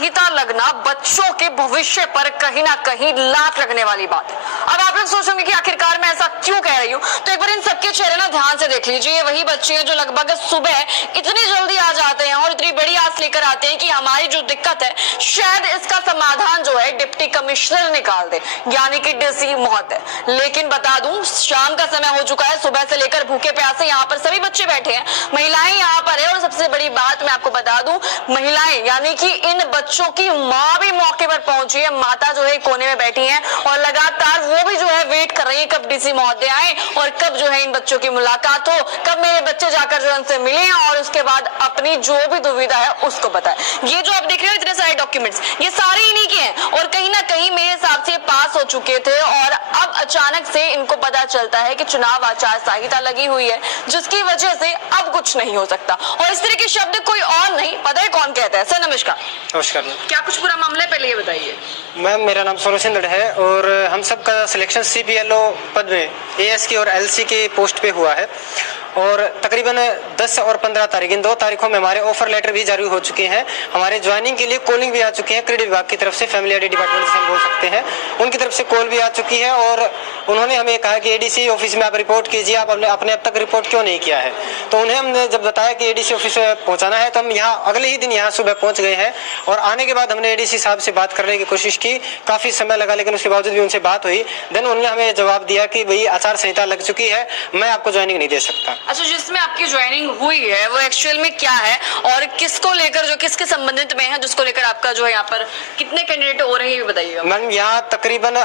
संहिता लगना बच्चों के भविष्य पर कहीं ना कहीं लात लगने वाली बात है। अब आप लोग सोचेंगे कि आखिरकार मैं ऐसा क्यों कह रही हूँ, तो एक बार इन सबके चेहरे ना ध्यान से देख लीजिए। ये वही बच्चे हैं जो लगभग सुबह इतनी जल्दी आ जाते हैं और इतनी बड़ी आस लेकर आते हैं कि हमारी जो दिक्कत है शायद इसका समाधान जो है डिप्टी कमिश्नर निकाल दे, यानी कि डीसी महोदय। लेकिन बता दूं, शाम का समय हो चुका है, सुबह से लेकर भूखे प्यासे यहाँ पर सभी बच्चे बैठे हैं, महिलाएं यहाँ पर है। और सबसे बड़ी बात मैं आपको बता दूं, महिलाएं यानी कि इन बच्चों की माँ भी मौके पर पहुंची है। माता जो है कोने में बैठी है और लगातार वो भी जो है वेट कर रही है कब डीसी महोदय आए और कब जो है इन बच्चों की मुलाकात हो, कब मेरे बच्चे जाकर जो उनसे मिले और उसके बाद अपनी जो भी दुविधा है उसको बताए। ये जो आप देख रहे हो इतने सारे डॉक्यूमेंट्स, ये सारे इन्हीं के हैं और कहीं ना कहीं मेरे हिसाब से पास हो चुके थे और अब अचानक से इनको पता चलता है कि चुनाव आचार संहिता लगी हुई है, जिसकी वजह से अब कुछ नहीं हो सकता। और इस तरह के शब्द कोई और नहीं, पता है कौन कहता है? सर नमस्कार। नमस्कार। क्या कुछ पूरा मामला है, पहले ये बताइए। मैम, मेरा नाम सोनू सिंधड़ है और हम सब का सिलेक्शन CPLO पद में AS की और LC की पोस्ट पे हुआ है और तकरीबन 10 और 15 तारीख, इन 2 तारीखों में हमारे ऑफर लेटर भी जारी हो चुके हैं। हमारे ज्वाइनिंग के लिए कॉलिंग भी आ चुकी है क्रेडिट विभाग की तरफ से, फैमिली आईडी डिपार्टमेंट से हम बोल सकते हैं, उनकी तरफ से कॉल भी आ चुकी है और उन्होंने हमें कहा कि ADC ऑफिस में आप रिपोर्ट कीजिए, आप अपने अब तक रिपोर्ट क्यों नहीं किया है। तो उन्हें हमने जब बताया कि ADC ऑफिस में पहुँचाना है तो हम यहाँ अगले ही दिन यहाँ सुबह पहुँच गए हैं और आने के बाद हमने ADC साहब से बात करने की कोशिश की, काफ़ी समय लगा लेकिन उसके बावजूद भी उनसे बात हुई। देन उन्होंने हमें जवाब दिया कि भाई आचार संहिता लग चुकी है, मैं आपको ज्वाइनिंग नहीं दे सकता। अच्छा, जिसमें आपकी ज्वाइनिंग हुई है वो एक्चुअल में क्या है और किसको लेकर, जो किसके संबंधित में है, जिसको लेकर आपका जो है यहाँ पर कितने कैंडिडेट हो रहे हैं ये बताइएगा। मैम, यहाँ तकरीबन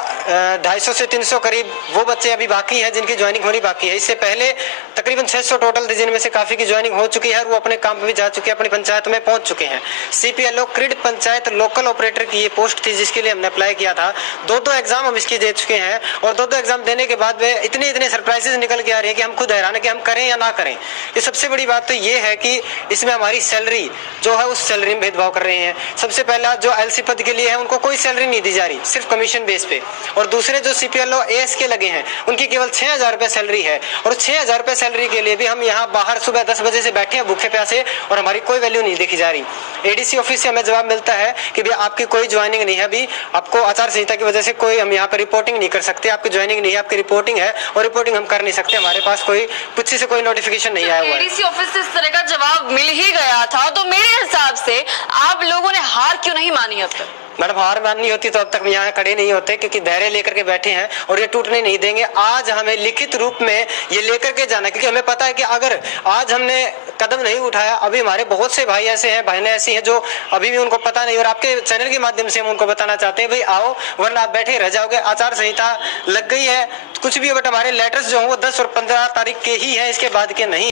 250 से 300 करीब वो बच्चे अभी बाकी हैं जिनकी ज्वाइनिंग होनी बाकी है। इससे पहले तकरीबन 600 टोटल थे जिनमें से काफी की ज्वाइनिंग हो चुकी है और वो अपने काम पे भी जा चुके हैं, अपनी पंचायत में पहुंच चुके हैं। CPLO creed panchayat local operator की ये पोस्ट थी जिसके लिए हमने अप्लाई किया था। 2 एग्जाम हम इसकी दे चुके हैं और 2 एग्जाम देने के बाद वे इतने सरप्राइजेस निकल के आ रही है कि हम खुद हैरान है कि हम करें या ना करें। ये सबसे बड़ी बात तो ये है कि इसमें हमारी सैलरी जो है उस सैलरी में भेदभाव कर रहे हैं। सबसे पहला जो LC पद के लिए है उनको कोई सैलरी नहीं दी जा रही, सिर्फ कमीशन बेस पे, और दूसरे जो CPLO AS के लगे हैं उनकी केवल 6000 रुपये सैलरी है और 6000 रुपये सैलरी के लिए भी हम यहाँ बाहर सुबह 10 बजे से बैठे हैं भूखे प्यासे और हमारी कोई वैल्यू नहीं देखी जा रही। ADC ऑफिस से हमें जवाब मिलता है कि भाई आपकी कोई ज्वाइनिंग नहीं है, अभी आपको आचार संहिता की वजह से कोई हम यहाँ पर रिपोर्टिंग नहीं कर सकते, आपकी ज्वाइनिंग नहीं है, आपकी रिपोर्टिंग है और रिपोर्टिंग हम कर नहीं सकते, हमारे पास कोई कुछ से कोई नोटिफिकेशन नहीं आया हुआ है। ADC ऑफिस से इस तरह का जवाब मिल ही गया था, तो मेरे हिसाब से आप लोगों ने हार क्यों नहीं मानी अब तक? मैडम, हार माननी होती तो अब तक यहाँ खड़े नहीं होते, क्योंकि धैर्य लेकर के बैठे हैं और ये टूटने नहीं देंगे। आज हमें लिखित रूप में ये लेकर के जाना, क्योंकि हमें पता है कि अगर आज हमने कदम नहीं उठाया, अभी हमारे बहुत से भाई ऐसे हैं, बहनें ऐसी हैं जो अभी भी उनको पता नहीं, और आपके चैनल के माध्यम से हम उनको बताना चाहते हैं भाई आओ, वरना आप बैठे रह जाओगे। आचार संहिता लग गई है, कुछ भी, बट हमारे लेटर्स जो हैं वो 10 और 15 तारीख के ही है, इसके बाद के नहीं।